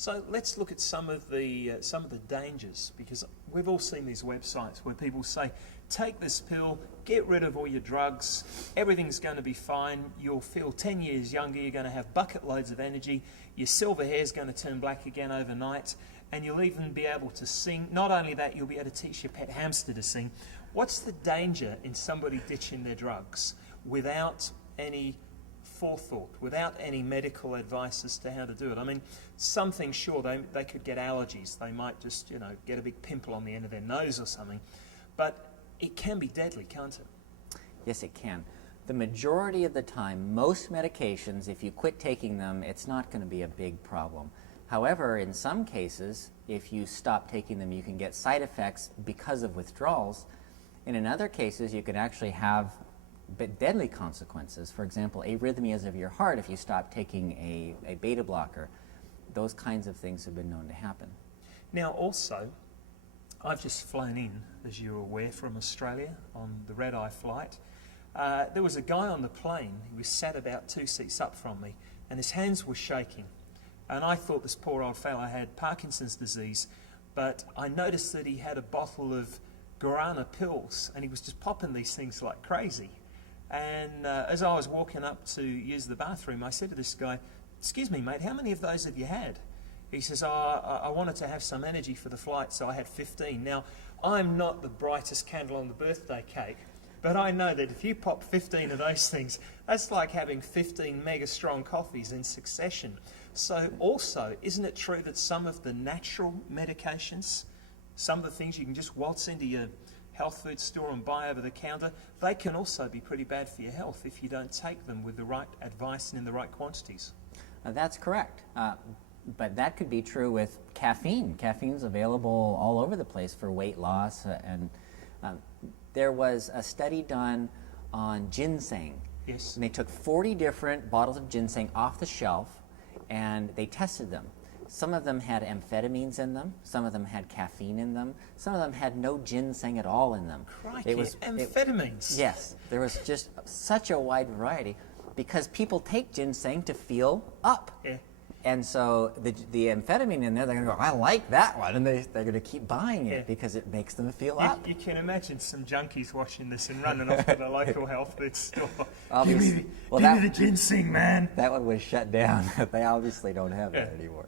So let's look at some of the dangers, because we've all seen these websites where people say, take this pill, get rid of all your drugs, everything's going to be fine, you'll feel 10 years younger, you're going to have bucket loads of energy, your silver hair's going to turn black again overnight, and you'll even be able to sing. Not only that, you'll be able to teach your pet hamster to sing. What's the danger in somebody ditching their drugs without any forethought, without any medical advice as to how to do it? I mean, some things, sure, they could get allergies. They might just, get a big pimple on the end of their nose or something. But it can be deadly, can't it? Yes, it can. The majority of the time, most medications, if you quit taking them, it's not going to be a big problem. However, in some cases, if you stop taking them, you can get side effects because of withdrawals. And in other cases, you can actually have deadly consequences. For example, arrhythmias of your heart if you stop taking a beta blocker. Those kinds of things have been known to happen. Now also, I've just flown in, as you're aware, from Australia on the red-eye flight. There was a guy on the plane who was sat about 2 seats up from me, and his hands were shaking. And I thought this poor old fellow had Parkinson's disease, but I noticed that he had a bottle of guarana pills, and he was just popping these things like crazy. And as I was walking up to use the bathroom, I said to this guy, "Excuse me, mate, how many of those have you had?" He says, I wanted to have some energy for the flight, so I had 15. Now, I'm not the brightest candle on the birthday cake, but I know that if you pop 15 of those things, that's like having 15 mega strong coffees in succession. So also, isn't it true that some of the natural medications, some of the things you can just waltz into your health food store and buy over the counter, they can also be pretty bad for your health if you don't take them with the right advice and in the right quantities? That's correct. But that could be true with caffeine. Caffeine's available all over the place for weight loss. There was a study done on ginseng. Yes. And they took 40 different bottles of ginseng off the shelf and they tested them. Some of them had amphetamines in them, some of them had caffeine in them, some of them had no ginseng at all in them. Crikey, amphetamines? Yes, there was just such a wide variety because people take ginseng to feel up. Yeah. And so the amphetamine in there, they're going to go, I like that one, and they're going to keep buying it because it makes them feel up. You can imagine some junkies watching this and running off to the local health food store. Give me the ginseng, man. That one was shut down. They obviously don't have that anymore.